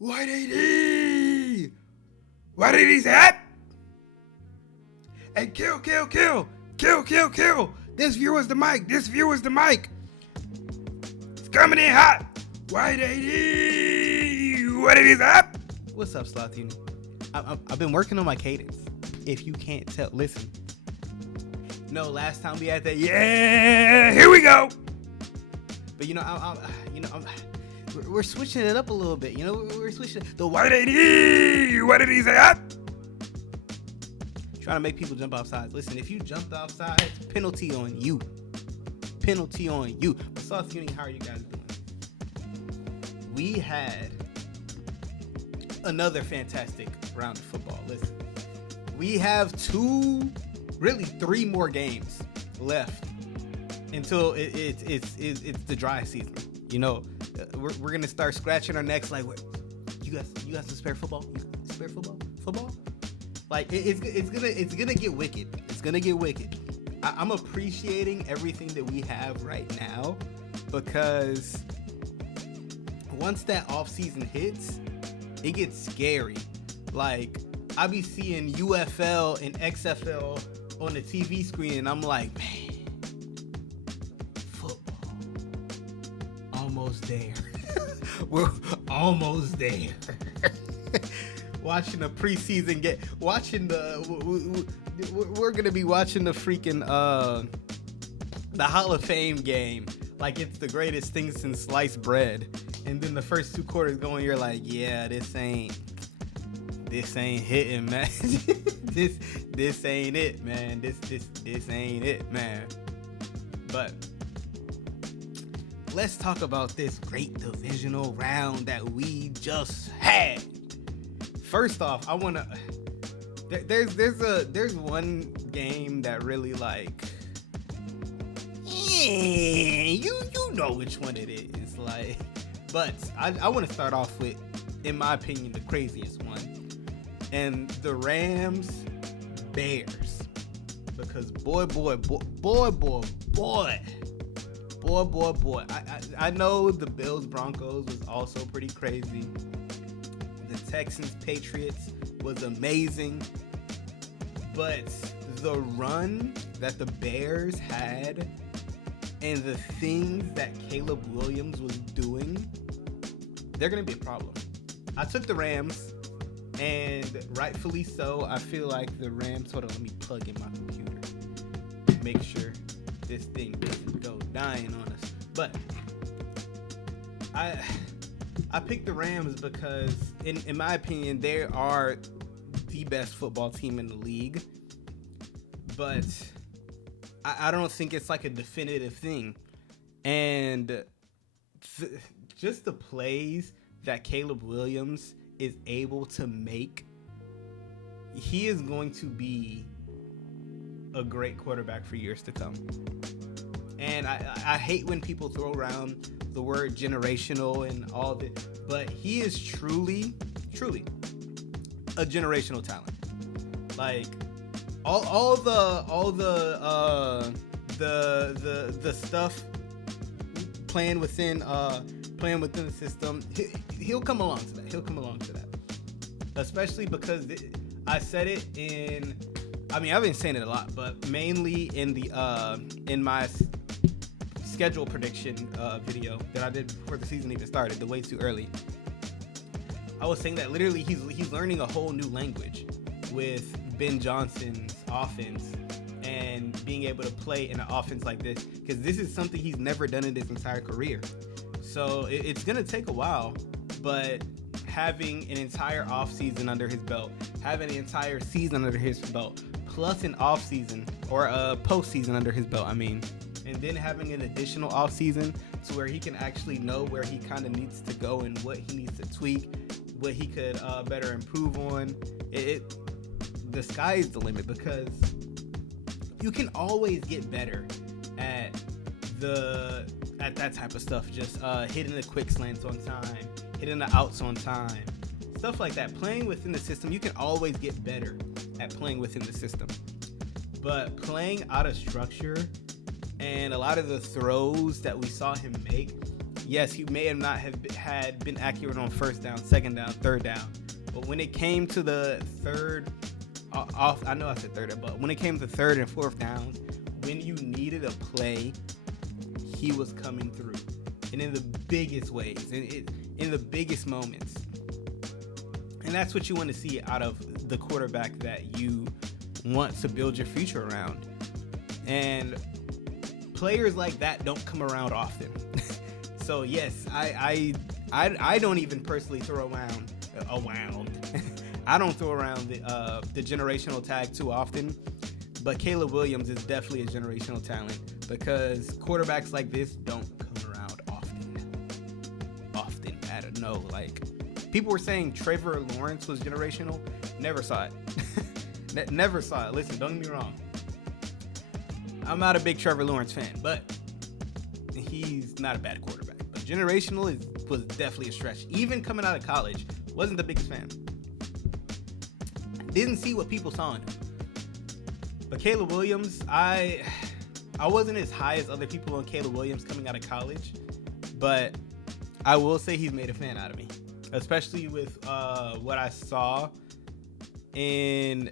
What did he? What did he say? Hey, kill. This view is the mic. It's coming in hot. What did he? What did he say? What's up, Slothini? I've been working on my cadence. If you can't tell, listen. No, last time we had that. Yeah, here we go. But we're switching it up a little bit. We're switching the what did he? What did he say? Trying to make people jump off sides. Listen, if you jumped off sides, penalty on you. But Slothini, how are you guys doing? We had another fantastic round of football. Listen, we have 3 more games left until it's the dry season. We're gonna start scratching our necks like, what? You guys some spare football? Football? Like it's gonna get wicked. It's gonna get wicked. I'm appreciating everything that we have right now, because once that off season hits, it gets scary. Like, I be seeing UFL and XFL on the TV screen, and I'm like, man, football, almost there. We're almost there. Watching the preseason game, we're gonna be watching the freaking the Hall of Fame game like it's the greatest thing since sliced bread. And then the first 2 quarters going, you're like, yeah, this ain't hitting, man. this ain't it, man. This ain't it, man. But let's talk about this great divisional round that we just had. First off, I wanna. There's one game that really, like, you know which one it is, like. But I want to start off with, in my opinion, the craziest one, and the Rams Bears, because boy. I know the Bills Broncos was also pretty crazy. The Texans Patriots was amazing, but the run that the Bears had and the things that Caleb Williams was doing, they're going to be a problem. I took the Rams, and rightfully so. I feel like the Rams... Hold on, let me plug in my computer. Make sure this thing doesn't go dying on us. But I picked the Rams because, in my opinion, they are the best football team in the league. But I don't think it's like a definitive thing. And just the plays that Caleb Williams is able to make, he is going to be a great quarterback for years to come. And I hate when people throw around the word generational and all that, but he is truly a generational talent. Like, all the stuff playing within the system, he'll come along to that. Especially because I said it in, I've been saying it a lot, but mainly in my schedule prediction video that I did before the season even started, the way too early. I was saying that literally he's learning a whole new language with Ben Johnson's offense and being able to play in an offense like this, because this is something he's never done in his entire career. So it's gonna take a while, but having an entire offseason under his belt, having an entire season under his belt, plus an offseason or a postseason under his belt, and then having an additional offseason to where he can actually know where he kind of needs to go and what he needs to tweak, what he could better improve on. The sky is the limit, because you can always get better at that type of stuff. Just hitting the quick slants on time, hitting the outs on time, stuff like that. Playing within the system, you can always get better at playing within the system. But playing out of structure and a lot of the throws that we saw him make, yes, he may have not had been accurate on first down, second down, third down. But when it came to the third, I know I said third, but when it came to third and fourth downs, when you needed a play, he was coming through. And in the biggest ways, in the biggest moments. And that's what you want to see out of the quarterback that you want to build your future around. And players like that don't come around often. So yes, I don't even personally throw around I don't throw around the generational tag too often, but Caleb Williams is definitely a generational talent because quarterbacks like this don't come around often. I don't know, like people were saying Trevor Lawrence was generational. Never saw it. Never saw it. Listen, don't get me wrong. I'm not a big Trevor Lawrence fan, but he's not a bad quarterback. But generational was definitely a stretch. Even coming out of college, wasn't the biggest fan. Didn't see what people saw in him. But Caleb Williams, I wasn't as high as other people on Caleb Williams coming out of college, but I will say he's made a fan out of me, especially with what I saw in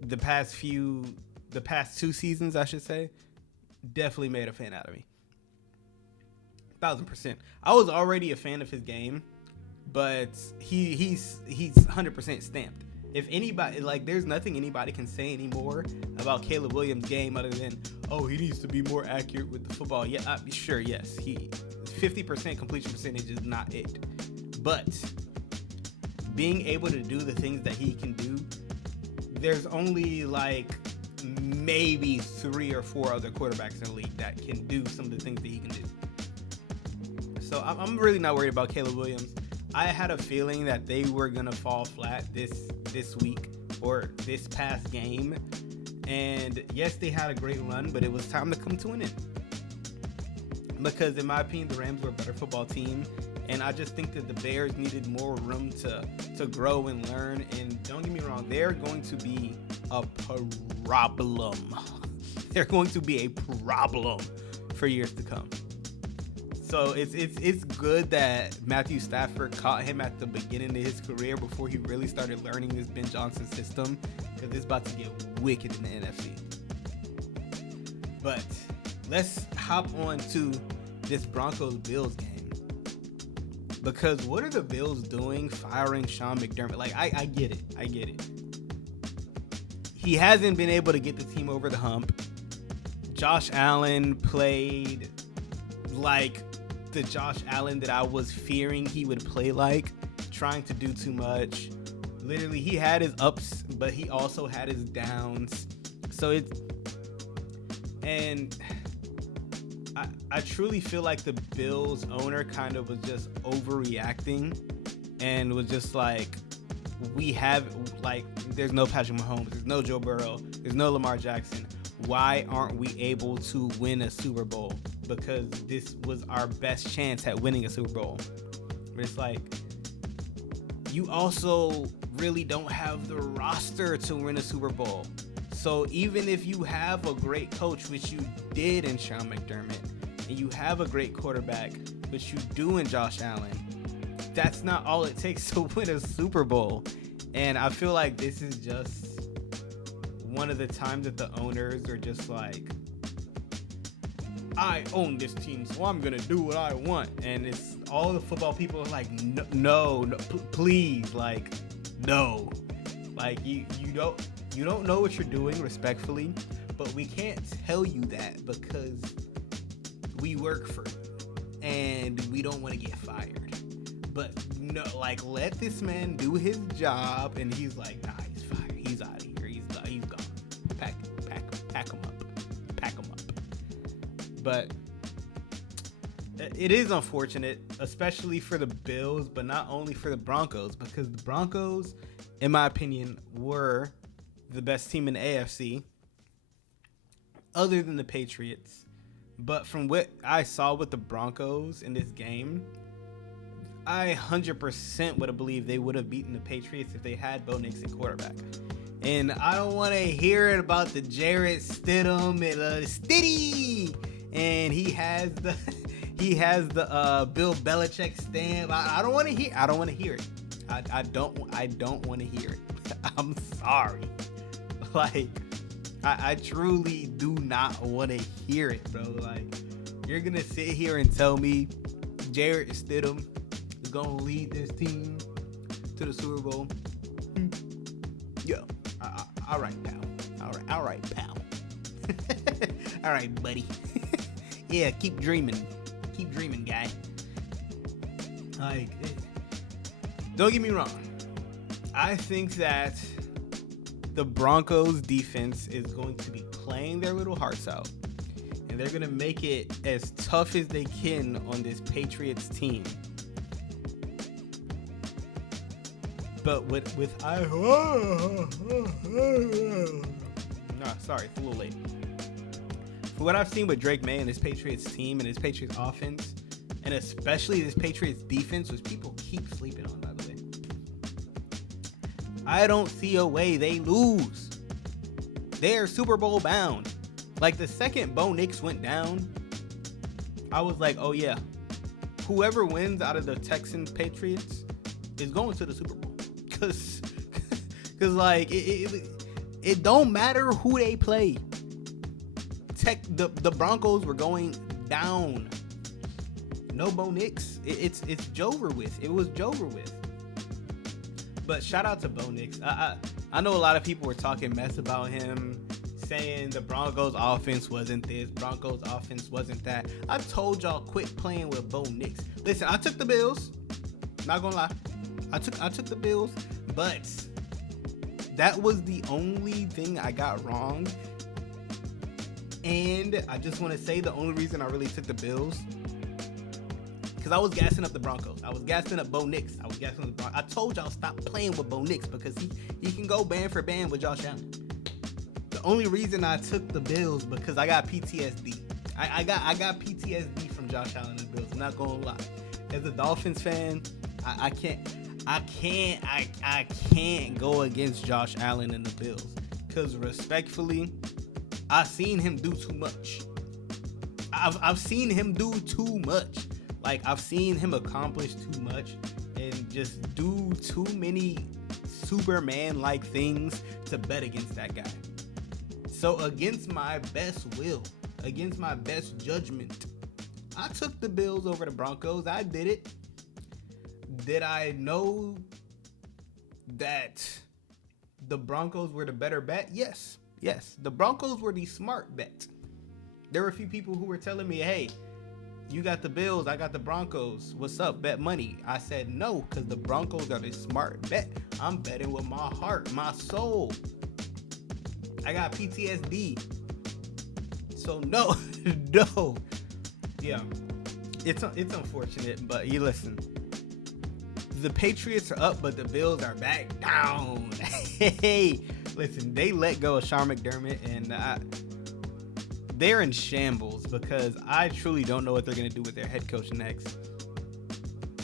the past 2 seasons, I should say. Definitely made a fan out of me. 1,000%. I was already a fan of his game, but he's 100% stamped. If anybody, like, there's nothing anybody can say anymore about Caleb Williams' game other than, oh, he needs to be more accurate with the football. Yeah, sure, yes. 50% completion percentage is not it. But being able to do the things that he can do, there's only like maybe 3 or 4 other quarterbacks in the league that can do some of the things that he can do. So I'm really not worried about Caleb Williams. I had a feeling that they were going to fall flat this week or this past game. And yes, they had a great run, but it was time to come to an end. Because in my opinion, the Rams were a better football team. And I just think that the Bears needed more room to grow and learn. And don't get me wrong, they're going to be a problem. They're going to be a problem for years to come. So it's good that Matthew Stafford caught him at the beginning of his career before he really started learning this Ben Johnson system, because it's about to get wicked in the NFC. But let's hop on to this Broncos-Bills game, because what are the Bills doing firing Sean McDermott? Like, I get it. He hasn't been able to get the team over the hump. Josh Allen played like the Josh Allen that I was fearing he would play like, trying to do too much. Literally, he had his ups, but he also had his downs. So I truly feel like the Bills owner kind of was just overreacting and was just like, there's no Patrick Mahomes, there's no Joe Burrow, there's no Lamar Jackson. Why aren't we able to win a Super Bowl? Because this was our best chance at winning a Super Bowl. But it's like, you also really don't have the roster to win a Super Bowl. So even if you have a great coach, which you did in Sean McDermott, and you have a great quarterback, which you do in Josh Allen, that's not all it takes to win a Super Bowl. And I feel like this is just one of the times that the owners are just like, I own this team, so I'm gonna do what I want. And it's all the football people are like, no, please, like, no, like you don't know what you're doing, respectfully, but we can't tell you that because we work for you and we don't want to get fired. But no, like, let this man do his job. And he's like, nah, he's fired. He's out of here. He's gone. Pack him up. But it is unfortunate, especially for the Bills, but not only for the Broncos, because the Broncos, in my opinion, were the best team in the AFC, other than the Patriots. But from what I saw with the Broncos in this game, I 100% would have believed they would have beaten the Patriots if they had Bo Nix at quarterback. And I don't want to hear it about the Jarrett Stidham and Stiddy. And he has He has the Bill Belichick stamp. I don't want to hear. I don't want to hear it. I don't want to hear it. I'm sorry. Like, I truly do not want to hear it, bro. Like, you're gonna sit here and tell me Jarrett Stidham is gonna lead this team to the Super Bowl? Yo, all right, pal. All right, pal. All right, buddy. Yeah, keep dreaming, guy. Like, don't get me wrong. I think that the Broncos defense is going to be playing their little hearts out, and they're going to make it as tough as they can on this Patriots team. But sorry, it's a little late. For what I've seen with Drake May and his Patriots team and his Patriots offense, and especially this Patriots defense, which people keep sleeping on, by the way, I don't see a way they lose. They're Super Bowl bound. Like, the second Bo Nix went down, I was like, oh yeah, whoever wins out of the Texans Patriots is going to the Super Bowl. Cause like it don't matter who they play. The Broncos were going down. No Bo Nix. It's Jover with. It was Jover with. But shout out to Bo Nix. I know a lot of people were talking mess about him, saying the Broncos offense wasn't this, Broncos offense wasn't that. I told y'all, quit playing with Bo Nix. Listen, I took the Bills. Not gonna lie. I took the Bills, but that was the only thing I got wrong. And I just want to say the only reason I really took the Bills, because I was gassing up the Broncos. I was gassing up Bo Nix. I was gassing up the Broncos. I told y'all stop playing with Bo Nix because he can go band for band with Josh Allen. The only reason I took the Bills because I got PTSD. I got PTSD from Josh Allen and the Bills. I'm not gonna lie. As a Dolphins fan, I can't go against Josh Allen and the Bills, because respectfully, I've seen him do too much. I've seen him do too much. Like, I've seen him accomplish too much and just do too many Superman-like things to bet against that guy. So against my best will, against my best judgment, I took the Bills over the Broncos. I did it. Did I know that the Broncos were the better bet? Yes. The Broncos were the smart bet. There were a few people who were telling me, hey, you got the Bills, I got the Broncos. What's up? Bet money. I said no, because the Broncos are the smart bet. I'm betting with my heart, my soul. I got PTSD. So no. Yeah. It's unfortunate, but you listen. The Patriots are up, but the Bills are back down. Hey, listen, they let go of Sean McDermott, and they're in shambles because I truly don't know what they're going to do with their head coach next.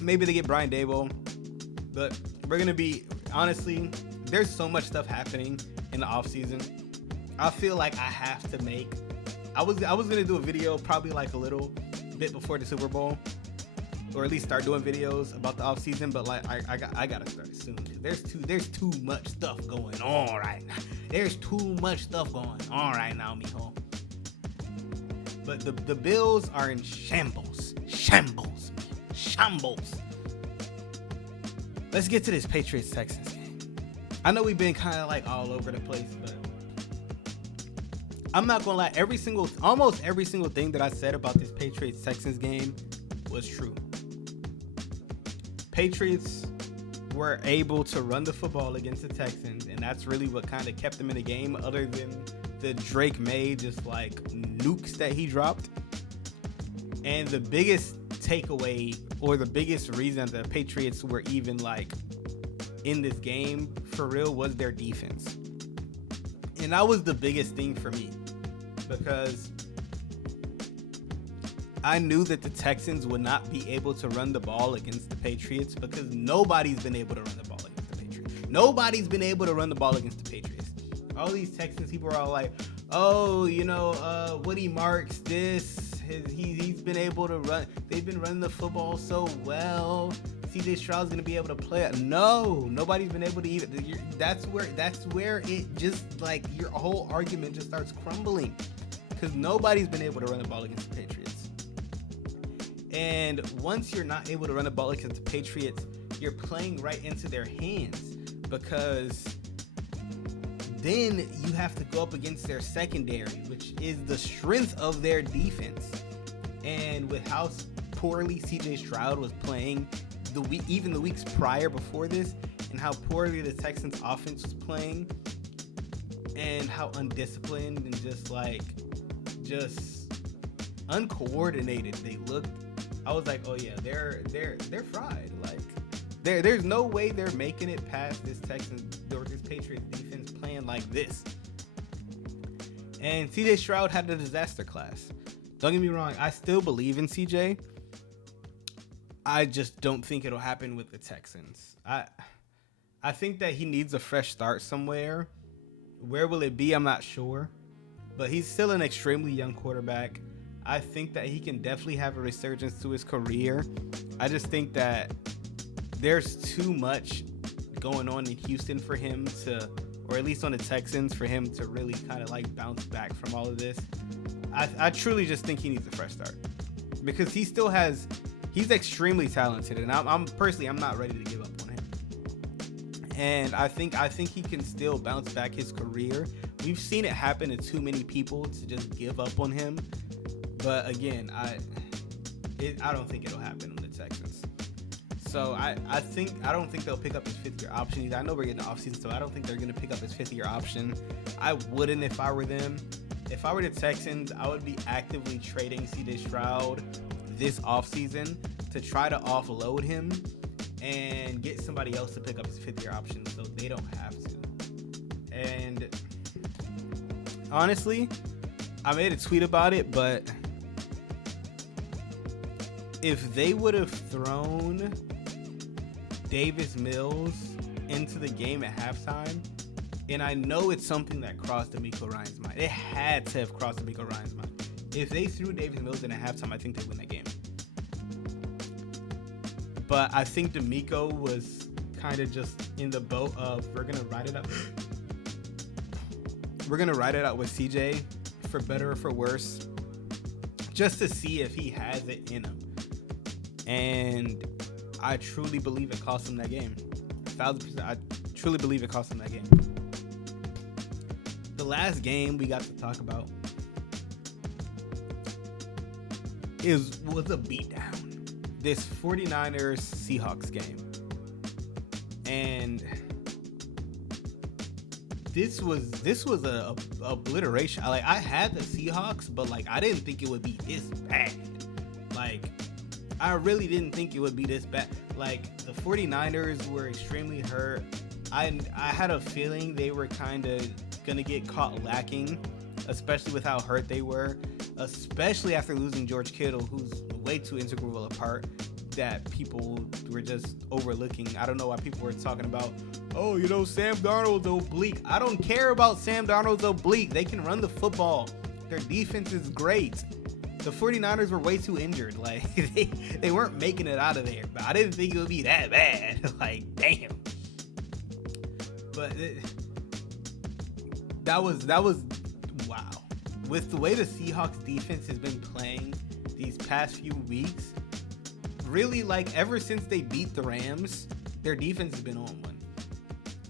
Maybe they get Brian Daboll, but we're going to be, honestly, there's so much stuff happening in the offseason. I feel like I have to make, I was going to do a video probably like a little bit before the Super Bowl, or at least start doing videos about the offseason, but like I gotta start soon. There's too much stuff going on right now. There's too much stuff going on right now, mijo. But the Bills are in shambles. Shambles. Let's get to this Patriots-Texans game. I know we've been kind of like all over the place, but I'm not gonna lie. Almost every single thing that I said about this Patriots-Texans game was true. Patriots were able to run the football against the Texans, and that's really what kind of kept them in the game, other than the Drake May just like nukes that he dropped. And the biggest takeaway, or the biggest reason the Patriots were even like in this game for real, was their defense. And that was the biggest thing for me, because I knew that the Texans would not be able to run the ball against the Patriots, because nobody's been able to run the ball against the Patriots. Nobody's been able to run the ball against the Patriots. All these Texans people are all like, oh, Woody Marks this, He's been able to run. They've been running the football so well. CJ Stroud's gonna be able to play it. No, nobody's been able to even. That's where it just like your whole argument just starts crumbling, because nobody's been able to run the ball against the Patriots. And once you're not able to run the ball against the Patriots, you're playing right into their hands, because then you have to go up against their secondary, which is the strength of their defense. And with how poorly CJ Stroud was playing even the weeks prior before this, and how poorly the Texans offense was playing, and how undisciplined and just uncoordinated they looked, I was like, oh yeah, they're fried. Like there's no way they're making it past this Texans or this Patriots defense playing like this. And CJ Stroud had a disaster class. Don't get me wrong, I still believe in CJ. I just don't think it'll happen with the Texans. I think that he needs a fresh start somewhere. Where will it be? I'm not sure. But he's still an extremely young quarterback. I think that he can definitely have a resurgence to his career. I just think that there's too much going on in Houston for him to, or at least on the Texans, for him to really kind of like bounce back from all of this. I truly just think he needs a fresh start, because he's extremely talented, and I'm not ready to give up on him. And I think he can still bounce back his career. We've seen it happen to too many people to just give up on him. But again, I don't think it'll happen on the Texans. So I don't think they'll pick up his 5th-year option either. I know we're getting the offseason, so I don't think they're going to pick up his 5th-year option. I wouldn't if I were them. If I were the Texans, I would be actively trading CJ Stroud this offseason to try to offload him and get somebody else to pick up his 5th-year option so they don't have to. And honestly, I made a tweet about it, but if they would have thrown Davis Mills into the game at halftime, and I know it's something that crossed D'Amico Ryan's mind. It had to have crossed D'Amico Ryan's mind. If they threw Davis Mills in at halftime, I think they win that game. But I think D'Amico was kind of just in the boat of, we're going to ride it out. We're going to ride it out with CJ, for better or for worse, just to see if he has it in him. And I truly believe it cost him that game. 1,000%. I truly believe it cost him that game. The last game we got to talk about was a beatdown. This 49ers Seahawks game. And this was a obliteration. I had the Seahawks, but like I didn't think it would be this bad. Like I really didn't think it would be this bad. Like the 49ers were extremely hurt. I had a feeling they were kind of gonna get caught lacking, especially with how hurt they were, especially after losing George Kittle, who's way too integral a part that people were just overlooking. I don't know why people were talking about, oh, Sam Darnold's oblique. I don't care about Sam Darnold's oblique. They can run the football. Their defense is great. The 49ers were way too injured. Like they weren't making it out of there. But I didn't think it would be that bad. Like, damn. But that was wow. With the way the Seahawks defense has been playing these past few weeks, really, like ever since they beat the Rams, their defense has been on one.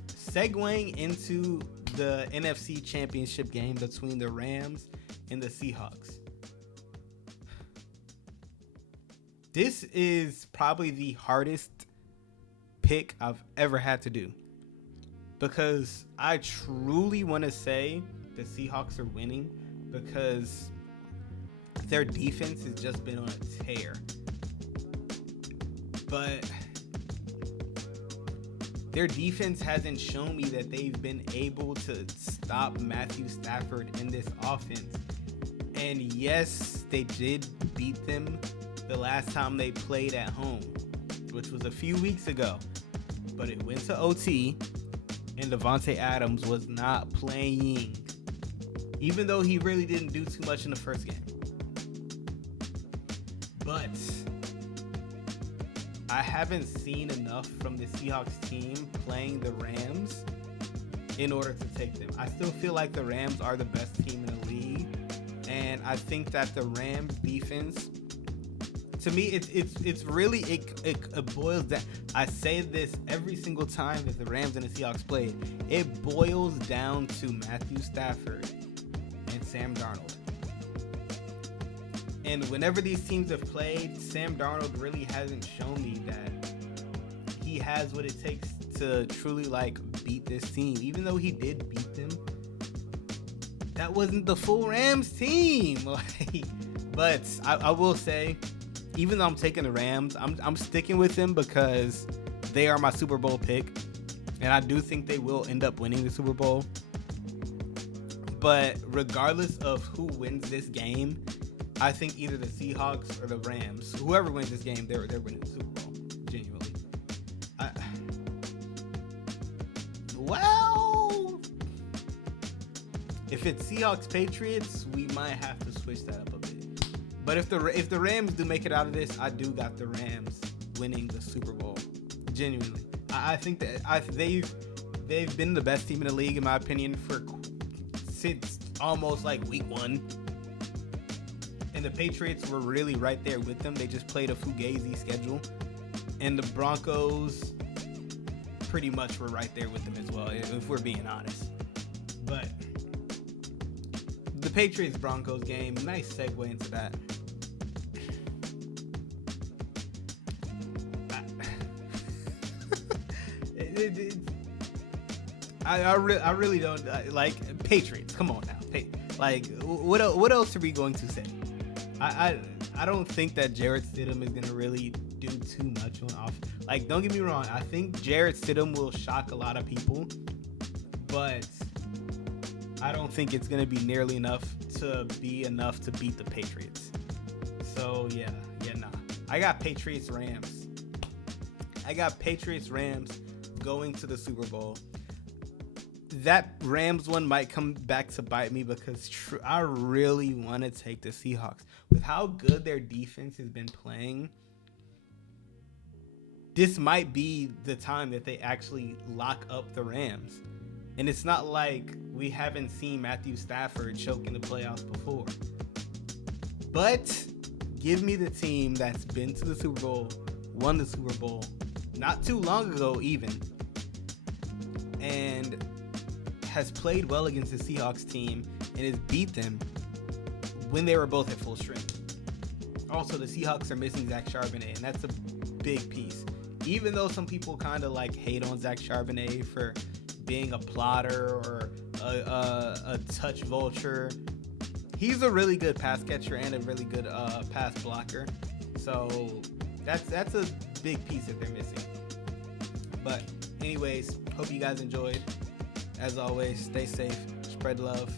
Segueing into the NFC Championship game between the Rams and the Seahawks. This is probably the hardest pick I've ever had to do, because I truly want to say the Seahawks are winning because their defense has just been on a tear. But their defense hasn't shown me that they've been able to stop Matthew Stafford in this offense. And yes, they did beat them the last time they played at home, which was a few weeks ago. But it went to OT, and Devontae Adams was not playing, even though he really didn't do too much in the first game. but I haven't seen enough from the Seahawks team playing the Rams in order to take them. I still feel like the Rams are the best team in the league, and I think that the Rams defense, to me, it's really it boils down. I say this every single time that the Rams and the Seahawks play. It boils down to Matthew Stafford and Sam Darnold. And whenever these teams have played, Sam Darnold really hasn't shown me that he has what it takes to truly beat this team. Even though he did beat them, that wasn't the full Rams team. But I will say, even though I'm taking the Rams, I'm sticking with them because they are my Super Bowl pick, and I do think they will end up winning the Super Bowl. But regardless of who wins this game, I think either the Seahawks or the Rams, whoever wins this game, they're winning the Super Bowl. Genuinely. Well, if it's Seahawks Patriots, we might have to switch that up a bit. But if the Rams do make it out of this, I do got the Rams winning the Super Bowl. Genuinely, I think that they've been the best team in the league in my opinion since almost week 1. And the Patriots were really right there with them. They just played a fugazi schedule. And the Broncos pretty much were right there with them as well, if we're being honest. But the Patriots-Broncos game, nice segue into that. I really don't Patriots. Come on now. What else are we going to say? I don't think that Jarrett Stidham is gonna really do too much on off. Don't get me wrong. I think Jarrett Stidham will shock a lot of people, but I don't think it's gonna be nearly enough to beat the Patriots. So yeah, nah. I got Patriots Rams going to the Super Bowl. That Rams one might come back to bite me because I really want to take the Seahawks. With how good their defense has been playing, this might be the time that they actually lock up the Rams. And it's not like we haven't seen Matthew Stafford choke in the playoffs before. But give me the team that's been to the Super Bowl, won the Super Bowl, not too long ago even, and has played well against the Seahawks team and has beat them when they were both at full strength. Also, the Seahawks are missing Zach Charbonnet, and that's a big piece. Even though some people kind of hate on Zach Charbonnet for being a plotter or a touch vulture, he's a really good pass catcher and a really good pass blocker. So that's a big piece that they're missing. But anyways, hope you guys enjoyed. As always, stay safe, spread love.